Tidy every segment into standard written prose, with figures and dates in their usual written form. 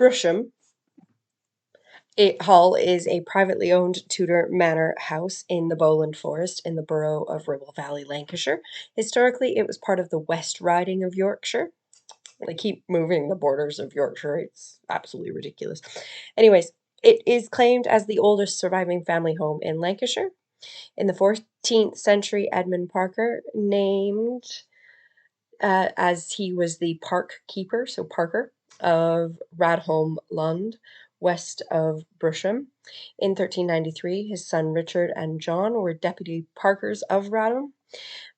Brewsham Hall is a privately owned Tudor manor house in the Bowland Forest in the borough of Ribble Valley, Lancashire. Historically, it was part of the West Riding of Yorkshire. They keep moving the borders of Yorkshire. It's absolutely ridiculous. Anyways, it is claimed as the oldest surviving family home in Lancashire. In the 14th century, Edmund Parker, named as he was the park keeper, so Parker, of Radholme Lund, west of Brewsham. In 1393, his son Richard and John were deputy parkers of Radholme,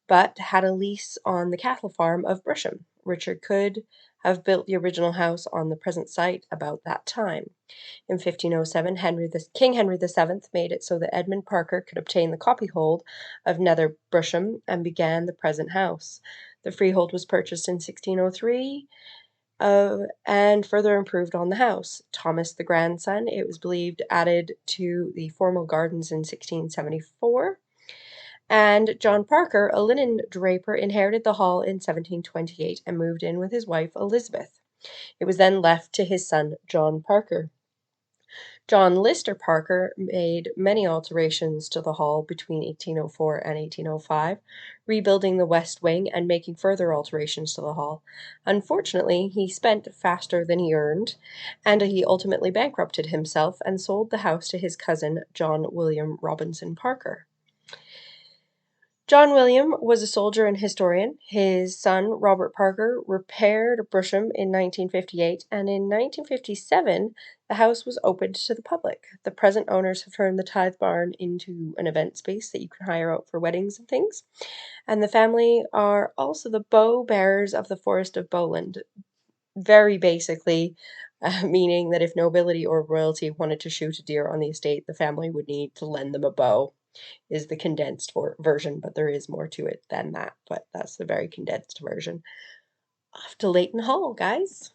but had a lease on the cattle farm of Brewsham. Richard could have built the original house on the present site about that time. In 1507, King Henry VII made it so that Edmund Parker could obtain the copyhold of Nether Brewsham and began the present house. The freehold was purchased in 1603 and further improved on the house. Thomas, the grandson, it was believed, added to the formal gardens in 1674. And John Parker, a linen draper, inherited the hall in 1728 and moved in with his wife Elizabeth. It was then left to his son John Parker. John Lister Parker made many alterations to the hall between 1804 and 1805, rebuilding the west wing and making further alterations to the hall. Unfortunately, he spent faster than he earned, and he ultimately bankrupted himself and sold the house to his cousin, John William Robinson Parker. John William was a soldier and historian. His son, Robert Parker, repaired Brewsham in 1958, and in 1957, the house was opened to the public. The present owners have turned the tithe barn into an event space that you can hire out for weddings and things. And the family are also the bow bearers of the Forest of Bowland, very basically meaning that if nobility or royalty wanted to shoot a deer on the estate, the family would need to lend them a bow. Is the condensed version, but there is more to it than that. But that's the very condensed version. Off to Leighton Hall, guys.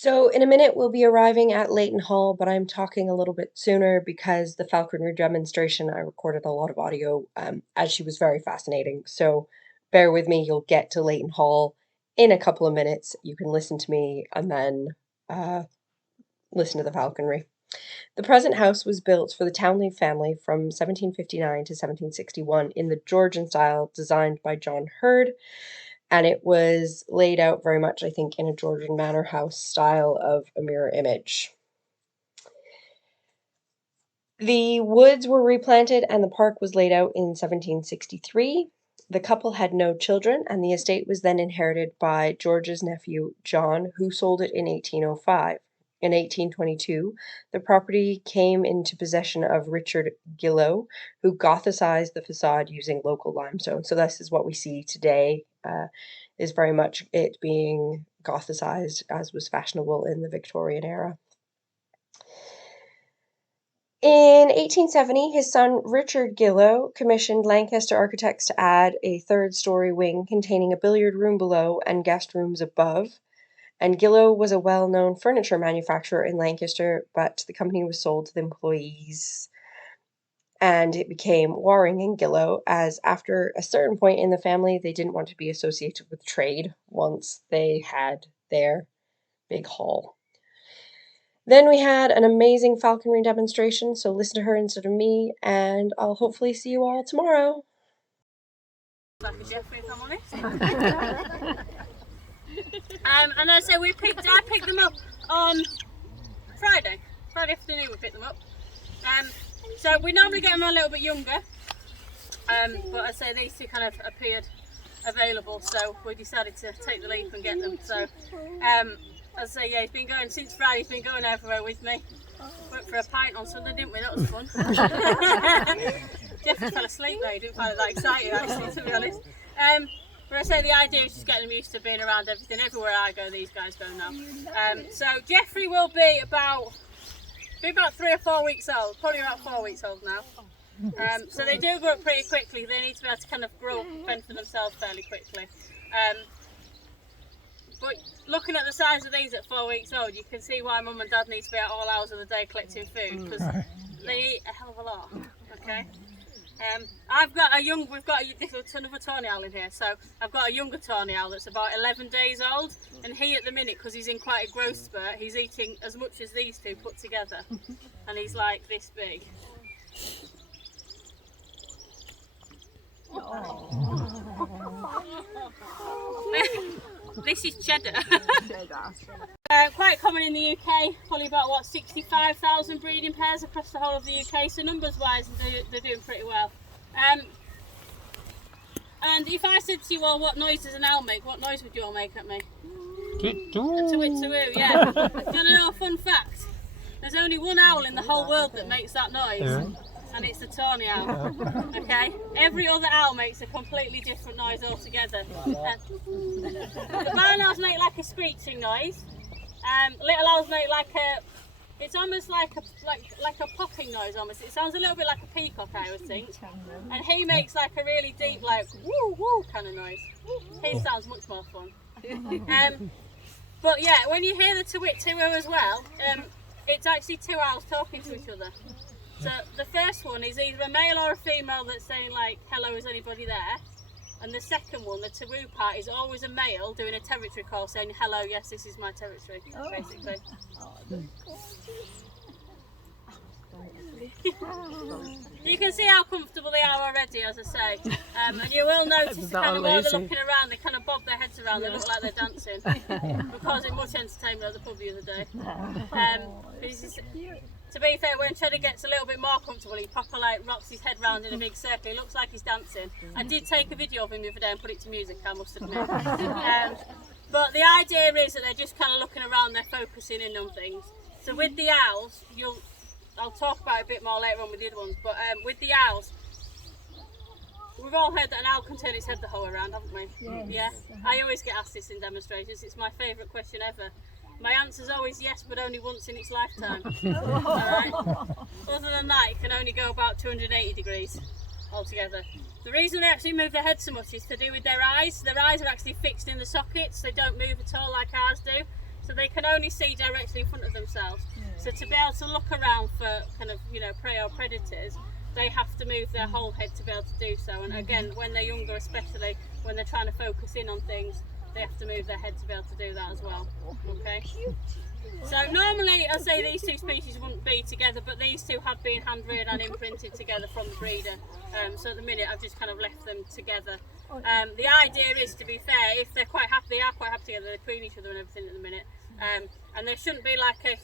So in a minute, we'll be arriving at Leighton Hall, but I'm talking a little bit sooner because the falconry demonstration, I recorded a lot of audio as she was very fascinating. So bear with me, you'll get to Leighton Hall in a couple of minutes. You can listen to me and then listen to the falconry. The present house was built for the Townley family from 1759 to 1761 in the Georgian style designed by John Hurd, and it was laid out very much, I think, in a Georgian manor house style of a mirror image. The woods were replanted and the park was laid out in 1763. The couple had no children, and the estate was then inherited by George's nephew John, who sold it in 1805. In 1822, the property came into possession of Richard Gillow, who Gothicized the facade using local limestone. So this is what we see today, is very much it being Gothicized as was fashionable in the Victorian era. In 1870, his son Richard Gillow commissioned Lancaster architects to add a third-story wing containing a billiard room below and guest rooms above. And Gillow was a well-known furniture manufacturer in Lancaster, but the company was sold to the employees and it became Waring and Gillow, as after a certain point in the family, they didn't want to be associated with trade once they had their big hall. Then we had an amazing falconry demonstration, so listen to her instead of me, and I'll hopefully see you all tomorrow. Like a Jeffrey, if I'm honest. And I say I picked them up on Friday afternoon. We picked them up. So we normally get them a little bit younger, but I say these two kind of appeared available, so we decided to take the leap and get them. So I say, yeah, he's been going since Friday. He's been going everywhere with me. Went for a pint on Sunday, didn't we? That was fun. Jeffrey fell asleep though. He didn't find it that exciting, actually, to be honest. But I say the idea is just getting them used to being around everything. Everywhere I go, these guys go now. So Jeffrey will be about 3 or 4 weeks old. Probably about 4 weeks old now. So they do grow up pretty quickly. They need to be able to kind of grow up and fend for themselves fairly quickly. But looking at the size of these at 4 weeks old, you can see why Mum and Dad need to be at all hours of the day collecting food, because they eat a hell of a lot. Okay. We've got another tawny owl in here, so I've got a younger tawny owl that's about 11 days old, and he at the minute, because he's in quite a growth spurt, he's eating as much as these two put together, and he's like this big. This is cheddar. Quite common in the UK, probably about 65,000 breeding pairs across the whole of the UK, so numbers wise they're doing pretty well. And if I said to you, well, what noise does an owl make, what noise would you all make at me? A yeah. Do you want to know a fun fact? There's only one owl in the whole world that makes that noise, and it's the tawny owl. Okay? Every other owl makes a completely different noise altogether. The barn owls make like a screeching noise. Little owls make it's almost like a popping noise almost. It sounds a little bit like a peacock, I would think. And he makes like a really deep, like woo woo kind of noise. His sounds much more fun. But yeah, when you hear the twit-two as well, it's actually two owls talking to each other. So the first one is either a male or a female that's saying like, hello, is anybody there? And the second one, the to-woo part, is always a male doing a territory call saying, hello, yes, this is my territory, basically. You can see how comfortable they are already, as I say. And you will notice kind of while they're looking around, they kind of bob their heads around, they look like they're dancing. We're causing much entertainment at the pub the other day. To be fair, when Cheddar gets a little bit more comfortable, he proper like rocks his head round in a big circle. He looks like he's dancing. I did take a video of him the other day and put it to music, I must admit. But the idea is that they're just kind of looking around, they're focusing in on things. So with the owls, I'll talk about it a bit more later on with the other ones, but with the owls, we've all heard that an owl can turn its head the whole way around, haven't we? Yes. Yeah. I always get asked this in demonstrations. It's my favourite question ever. My answer's always yes, but only once in its lifetime. Alright? Other than that, it can only go about 280 degrees altogether. The reason they actually move their head so much is to do with their eyes. Their eyes are actually fixed in the sockets. They don't move at all like ours do. So so they can only see directly in front of themselves. So to be able to look around for kind of, you know, prey or predators, they have to move their whole head to be able to do so. And again, when they're younger, especially when they're trying to focus in on things, they have to move their head to be able to do that as well. Okay. So normally I say these two species wouldn't be together, but these two have been hand reared and imprinted together from the breeder. So at the minute I've just kind of left them together. The idea is, to be fair, if they're quite happy, they are quite happy together, they're queen each other and everything at the minute. And there shouldn't be like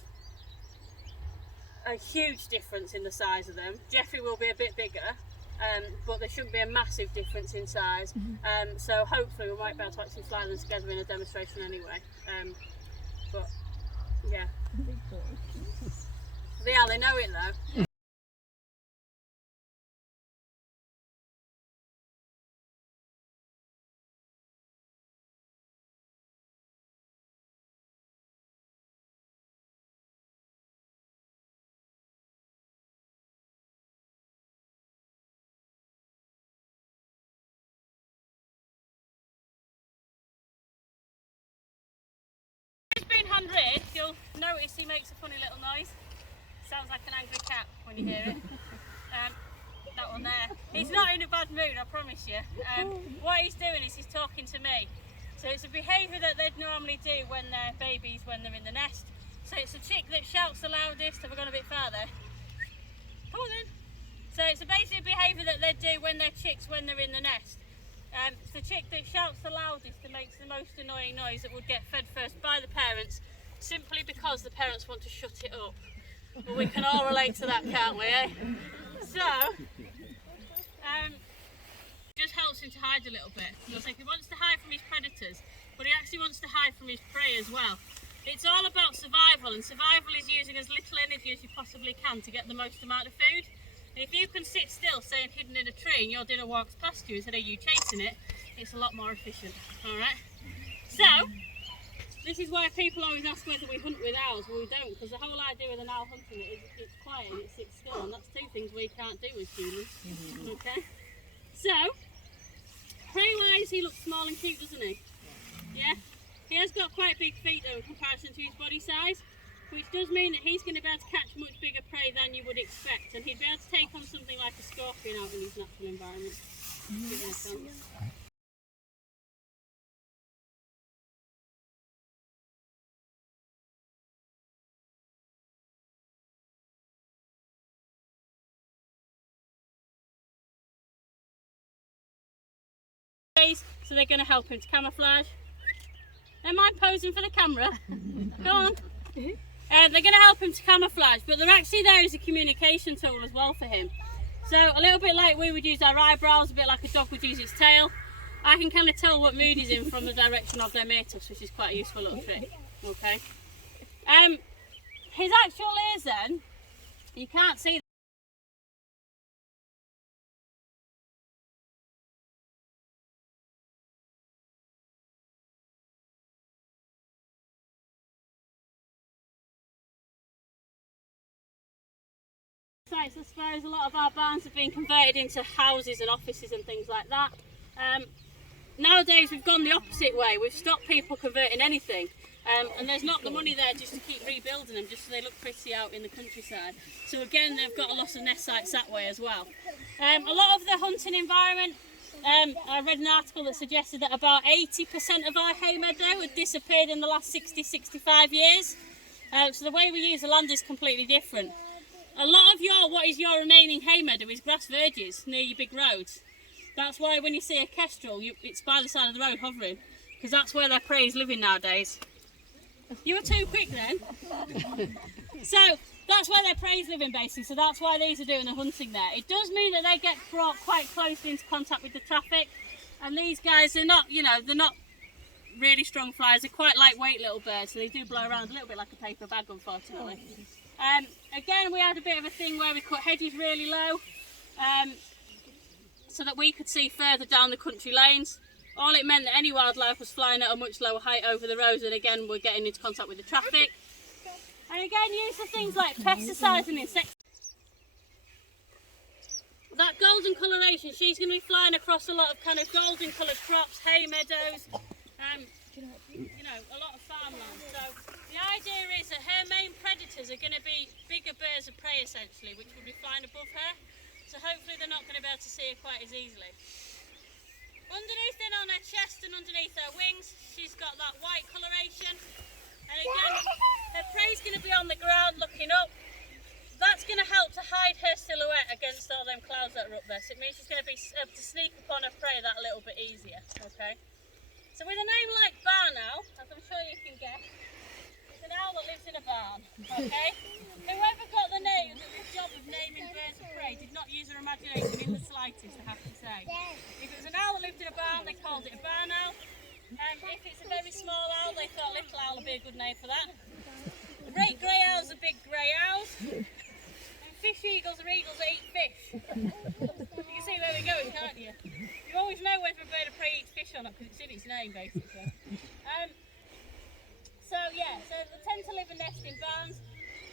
a huge difference in the size of them. Jeffrey will be a bit bigger, but there shouldn't be a massive difference in size. So hopefully we might be able to actually fly them together in a demonstration anyway. But yeah. Yeah, they know it though. He's been hand reared, you'll notice he makes a funny little noise. Sounds like an angry cat when you hear it. That one there. He's not in a bad mood, I promise you. What he's doing is he's talking to me. So it's a behaviour that they'd normally do when they're babies, when they're in the nest. So it's a chick that shouts the loudest. Have we gone a bit further? Come on then. So it's a basic behaviour that they'd do when they're chicks, when they're in the nest. It's the chick that shouts the loudest and makes the most annoying noise that would get fed first by the parents, simply because the parents want to shut it up. Well, we can all relate to that, can't we, eh? So, just helps him to hide a little bit. So he wants to hide from his predators, but he actually wants to hide from his prey as well. It's all about survival, and survival is using as little energy as you possibly can to get the most amount of food. And if you can sit still, say hidden in a tree, and your dinner walks past you instead of you chasing it, it's a lot more efficient. Alright? So, this is why people always ask whether we hunt with owls. Well, we don't, because the whole idea with an owl hunting it is it's quiet and it sits still, and that's two things we can't do as humans. Okay? So, prey-wise, he looks small and cute, doesn't he? Yeah? He has got quite big feet though in comparison to his body size, which does mean that he's going to be able to catch much bigger prey than you would expect, and he'd be able to take on something like a scorpion out in his natural environment. So they're going to help him to camouflage. Am I posing for the camera? Go on. They're going to help him to camouflage, but they're actually there as a communication tool as well for him. So a little bit like we would use our eyebrows, a bit like a dog would use its tail. I can kind of tell what mood he's in from the direction of their matus, which is quite a useful little trick. Okay. His actual ears then, you can't see. Sites, I suppose a lot of our barns have been converted into houses and offices and things like that. Nowadays we've gone the opposite way. We've stopped people converting anything, and there's not the money there just to keep rebuilding them just so they look pretty out in the countryside. So again, they've got a lot of nest sites that way as well. A lot of the hunting environment, I read an article that suggested that about 80% of our hay meadow had disappeared in the last 60-65 years. So the way we use the land is completely different. A lot of what is your remaining hay meadow is grass verges near your big roads. That's why when you see a kestrel, it's by the side of the road hovering, because that's where their prey is living nowadays. You were too quick then. So that's where their prey is living basically, so that's why these are doing the hunting there. It does mean that they get brought quite closely into contact with the traffic, and these guys, they're not really strong flyers, they're quite lightweight little birds, so they do blow around a little bit like a paper bag, unfortunately. Again, we had a bit of a thing where we cut hedges really low, so that we could see further down the country lanes. All it meant that any wildlife was flying at a much lower height over the roads, and again we're getting into contact with the traffic. And again, use of things like pesticides and insecticides. That golden coloration, she's going to be flying across a lot of kind of golden coloured crops, hay meadows. know, a lot of farmland. So the idea is that her main predators are going to be bigger birds of prey essentially, which will be flying above her. So hopefully they're not going to be able to see her quite as easily. Underneath then on her chest and underneath her wings, she's got that white coloration. And again, her prey's going to be on the ground looking up. That's going to help to hide her silhouette against all them clouds that are up there. So it means she's going to be able to sneak upon her prey that little bit easier, okay? So with a name like barn owl, as I'm sure you can guess, it's an owl that lives in a barn, okay? Whoever got the name, the job of naming birds of prey, did not use their imagination in the slightest, I have to say. If it was an owl that lived in a barn, they called it a barn owl. If it's a very small owl, they thought little owl would be a good name for that. Great grey owls are big grey owls. And fish eagles are eagles that eat fish. You can see where we're going, can't you? You always know whether a bird of prey eats fish or not because it's in its name, basically. So they tend to live and nest in barns.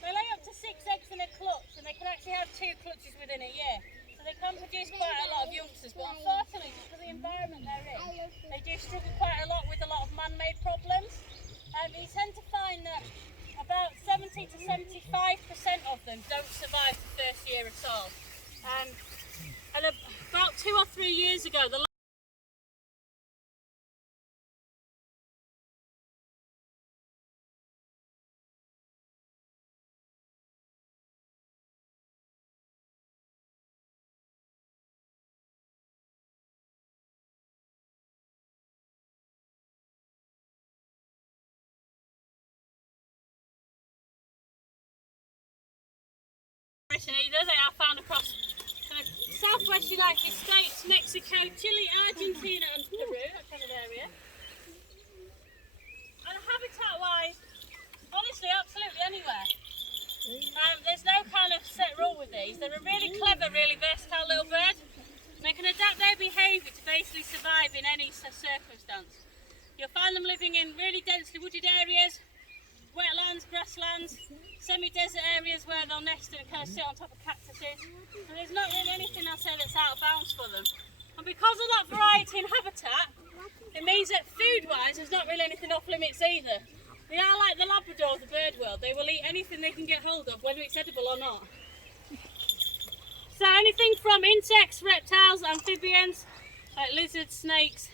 They lay up to 6 eggs in a clutch, and they can actually have 2 clutches within a year. So they can produce quite a lot of youngsters, but unfortunately, because of the environment they're in, they do struggle quite a lot with a lot of man-made problems. You tend to find that about 70 to 75% of them don't survive the first year at all. And about 2 or 3 years ago, the either they are found across southwest United States, Mexico, Chile, Argentina and Peru, that kind of area. And habitat-wise, honestly, absolutely anywhere. There's no kind of set rule with these. They're a really clever, really versatile little bird. They can adapt their behaviour to basically survive in any circumstance. You'll find them living in really densely wooded areas, wetlands, grasslands, semi-desert areas where they'll nest and kind of sit on top of cactuses. And there's not really anything I'll say that's out of bounds for them. And because of that variety in habitat, it means that food-wise there's not really anything off limits either. They are like the Labrador of the bird world. They will eat anything they can get hold of, whether it's edible or not. So anything from insects, reptiles, amphibians, like lizards, snakes,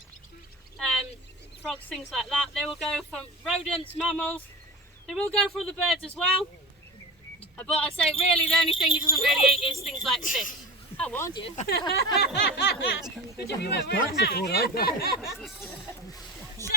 frogs, things like that. They will go from rodents, mammals. They will go for the birds as well. But I say really the only thing he doesn't really eat is things like fish. I warned you. Good job you weren't wearing a hat. So,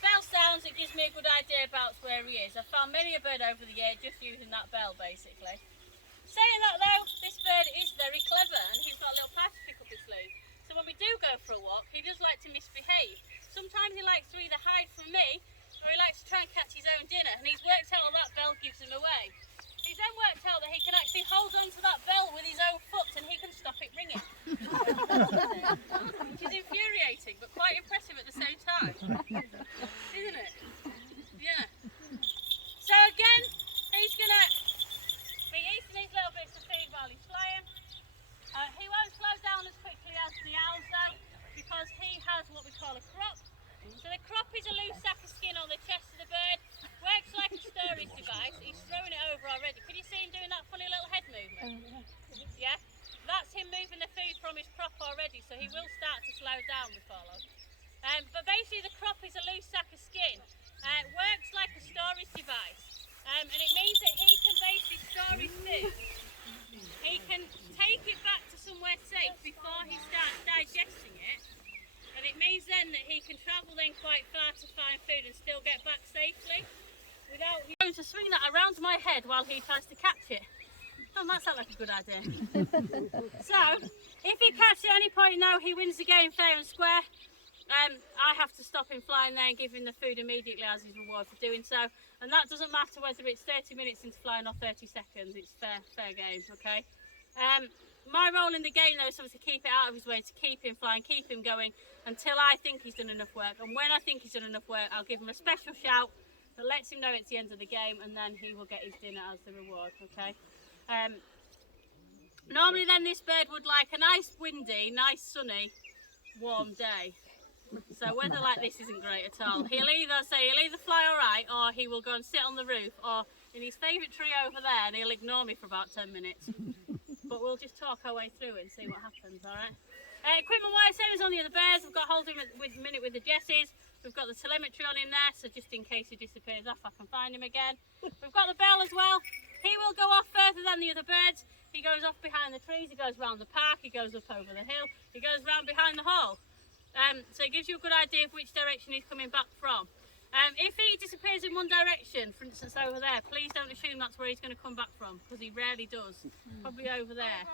bell sounds, it gives me a good idea about where he is. I've found many a bird over the year just using that bell basically. Saying that though, this bird is very clever and he's got a little party trick up his sleeve. So when we do go for a walk, he does like to misbehave. Sometimes he likes to either hide from me or he likes to try and catch his own dinner, and he's worked out that bell gives him away. He's then worked out that he can actually hold on to that bell with his own foot and he can stop it ringing. Which is infuriating but quite impressive at the same time. Isn't it? Yeah. So again, he's going to be eating these little bits of food while he's flying. He won't slow down as quickly as the owls though, because he has what we call a crop. So the crop is a loose sack of skin on the chest of the bird, works like a storage device. He's throwing it over already. Can you see him doing that funny little head movement? Yeah? That's him moving the food from his crop already, so he will start to slow down before long. But basically the crop is a loose sack of skin. It works like a storage device, and it means that he can basically store his food. He can take it back to somewhere safe before he starts digesting it, and it means then that he can travel then quite far to find food and still get back safely without going to swing that around my head while he tries to catch it. Doesn't that sound like a good idea? So, if he catches at any point now, he wins the game fair and square. I have to stop him flying there and give him the food immediately as his reward for doing so. And that doesn't matter whether it's 30 minutes into flying or 30 seconds, it's fair game, okay? my role in the game though is to keep it out of his way, to keep him flying, keep him going until I think he's done enough work. And when I think he's done enough work, I'll give him a special shout that lets him know it's the end of the game, and then he will get his dinner as the reward, okay? Normally then this bird would like a nice windy, nice sunny, warm day. So weather like this isn't great at all. He'll either fly all right, or he will go and sit on the roof, or in his favourite tree over there, and he'll ignore me for about 10 minutes. But we'll just talk our way through it and see what happens, all right? Equipment wise, same as on the other birds. We've got holding with a minute with the Jesses. We've got the telemetry on in there, so just in case he disappears off, I can find him again. We've got the bell as well. He will go off further than the other birds. He goes off behind the trees, he goes round the park, he goes up over the hill, he goes round behind the hall. So it gives you a good idea of which direction he's coming back from. If he disappears in one direction, for instance over there, please don't assume that's where he's going to come back from, because he rarely does. Probably over there.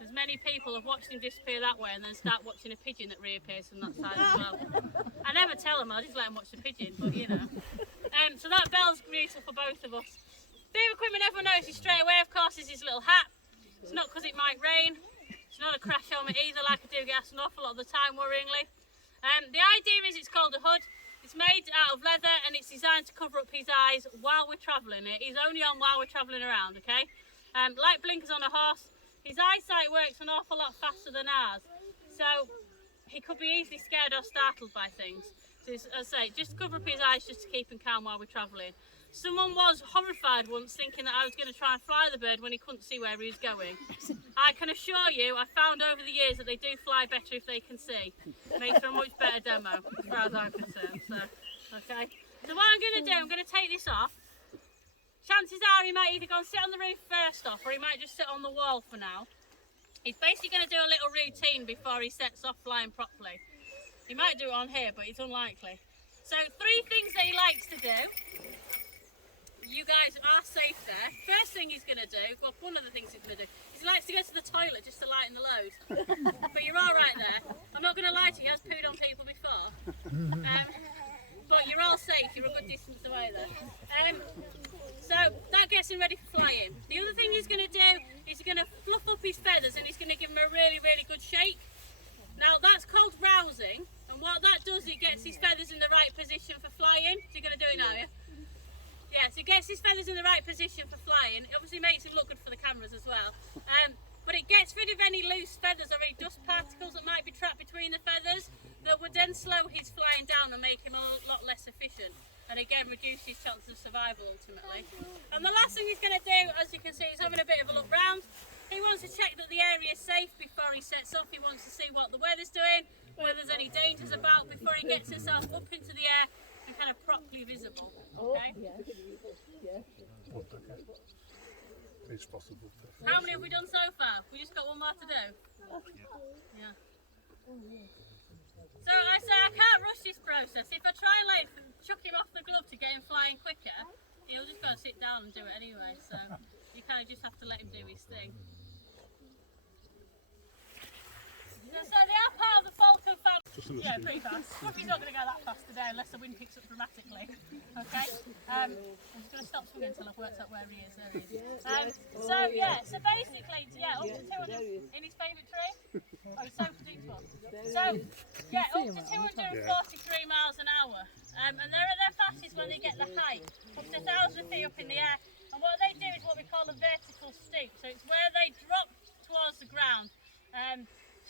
There's many people have watched him disappear that way and then start watching a pigeon that reappears from that side as well. I never tell them, I just let them watch the pigeon, but you know. So that bell's useful for both of us. Bit of equipment everyone notices straight away, of course, is his little hat. It's not because it might rain. It's not a crash helmet either, like I do get asked an awful lot of the time, worryingly. The idea is it's called a hood. It's made out of leather and it's designed to cover up his eyes while we're travelling. It is only on while we're travelling around, okay? Like blinkers on a horse, his eyesight works an awful lot faster than ours. So he could be easily scared or startled by things. So as I say, just cover up his eyes just to keep him calm while we're travelling. Someone was horrified once thinking that I was going to try and fly the bird when he couldn't see where he was going. I can assure you, I found over the years that they do fly better if they can see. It makes for a much better demo, as far as I'm concerned. So, okay. So what I'm going to do, I'm going to take this off. Chances are he might either go and sit on the roof first off, or he might just sit on the wall for now. He's basically going to do a little routine before he sets off flying properly. He might do it on here, but it's unlikely. So 3 things that he likes to do. You guys are safe there. First thing he's going to do, well, one of the things he's going to do, is he likes to go to the toilet just to lighten the load. But you're all right there. I'm not going to lie to you, he has pooed on people before. But you're all safe, you're a good distance away there. So that gets him ready for flying. The other thing he's going to do is he's going to fluff up his feathers and he's going to give them a really, really good shake. Now that's called rousing, and what that does, it gets his feathers in the right position for flying. So you're going to do it now, yeah? Yeah, so it gets his feathers in the right position for flying. It obviously makes him look good for the cameras as well. But it gets rid of any loose feathers or any dust particles that might be trapped between the feathers that would then slow his flying down and make him a lot less efficient. And again, reduce his chances of survival ultimately. And the last thing he's going to do, as you can see, he's having a bit of a look round. He wants to check that the area is safe before he sets off. He wants to see what the weather's doing, whether there's any dangers about before he gets himself up into the air and kind of properly visible. Okay? It's possible. How many have we done so far? We just got one more to do. Yeah. So I say I can't rush this process. If I try and like chuck him off the glove to get him flying quicker, he'll just go and sit down and do it anyway. So you kind of just have to let him do his thing. So they are part of the Falcon family. Yeah, pretty fast. Scruffy's not going to go that fast today unless the wind picks up dramatically. Okay? I'm just going to stop swimming until I've worked out where he is. There he is. So basically, yeah, up to 200 in his favourite tree. Oh, he's so predictable. So, yeah, up to 243 miles an hour. And they're at their fastest when they get the height, up to 1,000 feet up in the air. And what they do is what we call a vertical stoop. So it's where they drop towards the ground.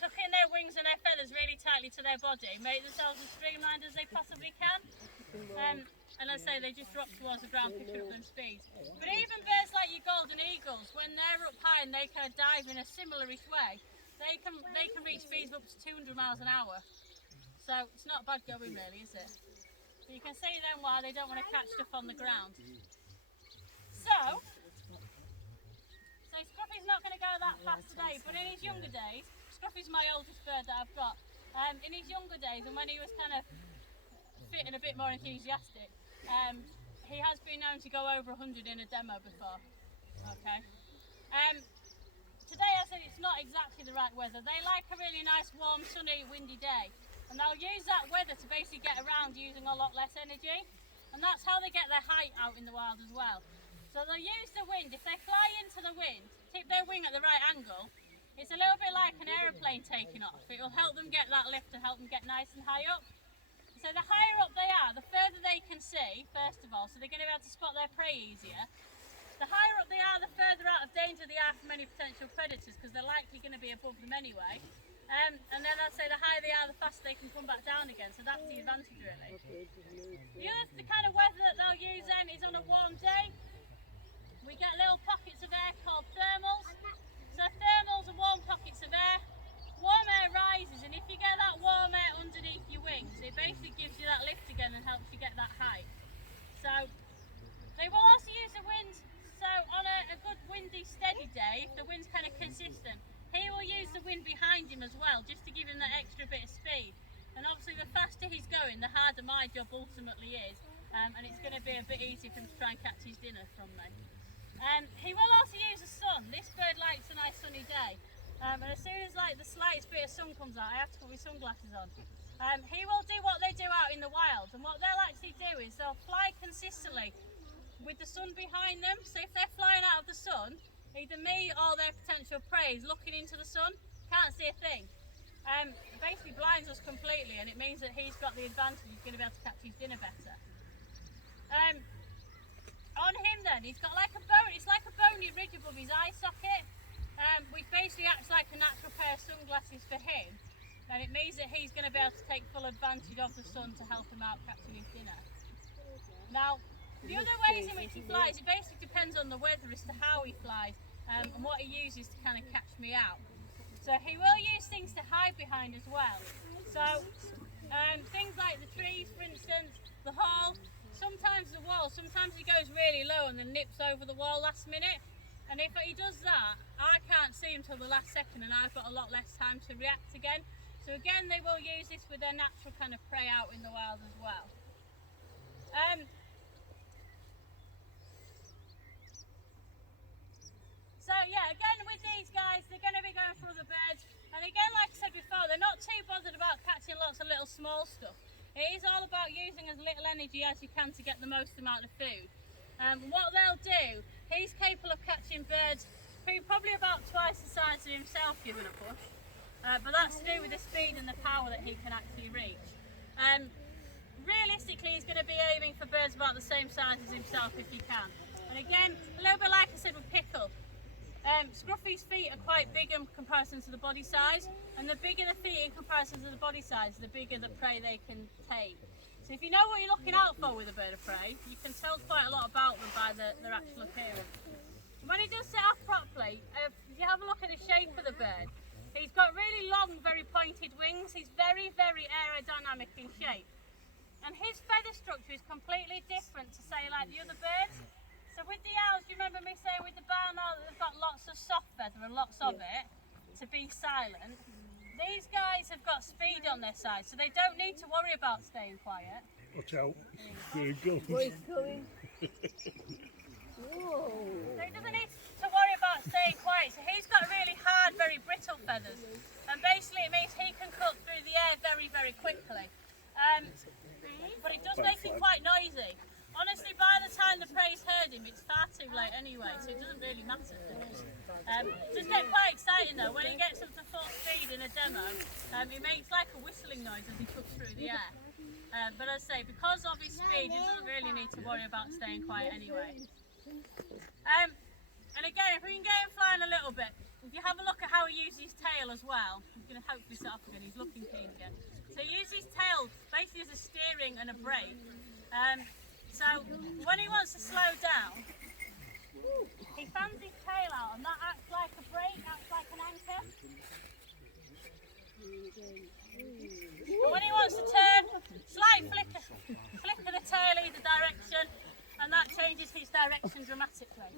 Tuck in their wings and their feathers really tightly to their body, make themselves as streamlined as they possibly can. And as I say, they just drop towards the ground, picking up them speeds. But even birds like your golden eagles, when they're up high and they kind of dive in a similar-ish way, they can reach speeds of up to 200 miles an hour. So it's not bad going really, is it? So you can see then why they don't want to catch stuff on the ground. So Scruffy's not going to go that fast today, but in his younger days, Scruffy's my oldest bird that I've got. In his younger days, and when he was kind of fit and a bit more enthusiastic, he has been known to go over 100 in a demo before. Okay. Today I said it's not exactly the right weather. They like a really nice, warm, sunny, windy day, and they'll use that weather to basically get around using a lot less energy, and that's how they get their height out in the wild as well. So they'll use the wind. If they fly into the wind, tip their wing at the right angle, It's a little bit like an aeroplane taking off. It will help them get that lift and help them get nice and high up. So the higher up they are, the further they can see, first of all, so they're going to be able to spot their prey easier. The higher up they are, the further out of danger they are from any potential predators, because they're likely going to be above them anyway. And then I'd say the higher they are, the faster they can come back down again, so that's the advantage really. The kind of weather that they'll use then is on a warm day. We get little pockets of air called thermals. So thermals are warm pockets of air. Warm air rises, and if you get that warm air underneath your wings, it basically gives you that lift again and helps you get that height. So they will also use the wind. So on a good windy steady day, if the wind's kind of consistent, he will use the wind behind him as well, just to give him that extra bit of speed. And obviously the faster he's going, the harder my job ultimately is, and it's going to be a bit easier for him to try and catch his dinner from me. He will also use the sun. This bird likes a nice sunny day. And as soon as like the slightest bit of sun comes out, I have to put my sunglasses on. He will do what they do out in the wild, and what they'll actually do is they'll fly consistently with the sun behind them. So if they're flying out of the sun, either me or their potential prey is looking into the sun, can't see a thing. It basically blinds us completely, and it means that he's got the advantage. He's going to be able to catch his dinner better. On him then, he's got like a bone. It's like a bony ridge above his eye socket, which basically acts like a natural pair of sunglasses for him, and it means that he's going to be able to take full advantage of the sun to help him out catching his dinner. Now, the other ways in which he flies, it basically depends on the weather as to how he flies and what he uses to kind of catch me out. So he will use things to hide behind as well. So things like the trees, for instance, the hall, sometimes the wall, sometimes he goes really low and then nips over the wall last minute. And if he does that, I can't see him till the last second, and I've got a lot less time to react again. So again, they will use this with their natural kind of prey out in the wild as well. So yeah, again with these guys, they're going to be going for other birds. And again, like I said before, they're not too bothered about catching lots of little small stuff. It is all about using as little energy as you can to get the most amount of food. What they'll do, he's capable of catching birds probably about twice the size of himself given a push. But that's to do with the speed and the power that he can actually reach. Realistically, he's going to be aiming for birds about the same size as himself if he can. And again, a little bit like I said with Pickle, Scruffy's feet are quite big in comparison to the body size, and the bigger the feet in comparison to the body size, the bigger the prey they can take. So if you know what you're looking out for with a bird of prey, you can tell quite a lot about them by their actual appearance. When he does sit up properly, if you have a look at the shape of the bird, he's got really long, very pointed wings. He's very, very aerodynamic in shape. And his feather structure is completely different to, say, like the other birds. So with the owls, do you remember me saying with the barn owl that they've got lots of soft feather and lots of it to be silent? These guys have got speed on their side, so they don't need to worry about staying quiet. Watch out. There he goes. Oh, he's coming. Whoa. So he doesn't need to worry about staying quiet. So he's got really hard, very brittle feathers. And basically it means he can cut through the air very, very quickly. But it does make him quite noisy. Honestly, by the time the prey's heard him, it's far too late anyway, so it doesn't really matter. It does get quite exciting though. When he gets up to full speed in a demo, it makes like a whistling noise as he cuts through the air. But as I say, because of his speed, he doesn't really need to worry about staying quiet anyway. And again, if we can get him flying a little bit, if you have a look at how he uses his tail as well, I'm going to hopefully set up again, he's looking keen again. So he uses his tail basically as a steering and a brake. So when he wants to slow down, he fans his tail out, and that acts like a brake, acts like an anchor. And when he wants to turn, slight flick of the tail either direction, and that changes his direction dramatically.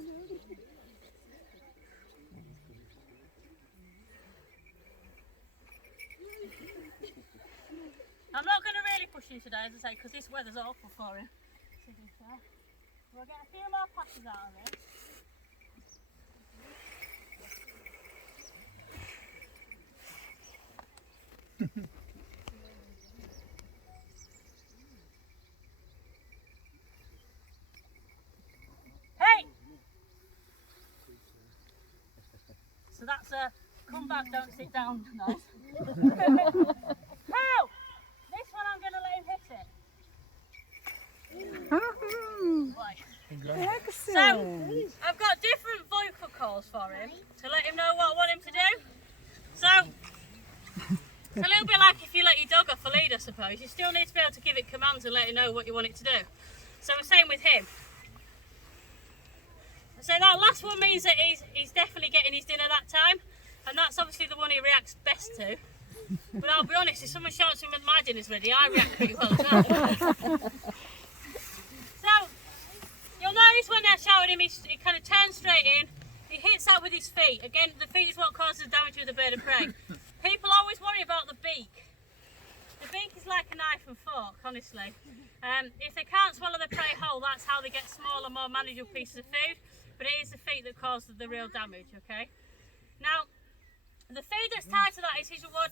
I'm not going to really push him today, as I say, because this weather's awful for him. We'll get a few more passes out of it. Hey! So that's a come back, don't sit down. Nice. How? This one I'm going to let him hit it. Right. So, I've got different vocal calls for him to let him know what I want him to do. So, it's a little bit like if you let your dog off a lead, I suppose. You still need to be able to give it commands and let it know what you want it to do. So we're saying with him. So that last one means that he's definitely getting his dinner that time, and that's obviously the one he reacts best to. But I'll be honest, if someone shouts at me when my dinner's ready, I react pretty well as well. So, you'll notice when they're shouting him, he kind of turns straight in, he hits that with his feet. Again, the feet is what causes damage with the bird of prey. People always worry about the beak. The beak is like a knife and fork, honestly. If they can't swallow the prey whole, that's how they get smaller, more manageable pieces of food. But it is the feet that cause the real damage, okay? Now, the food that's tied to that is his reward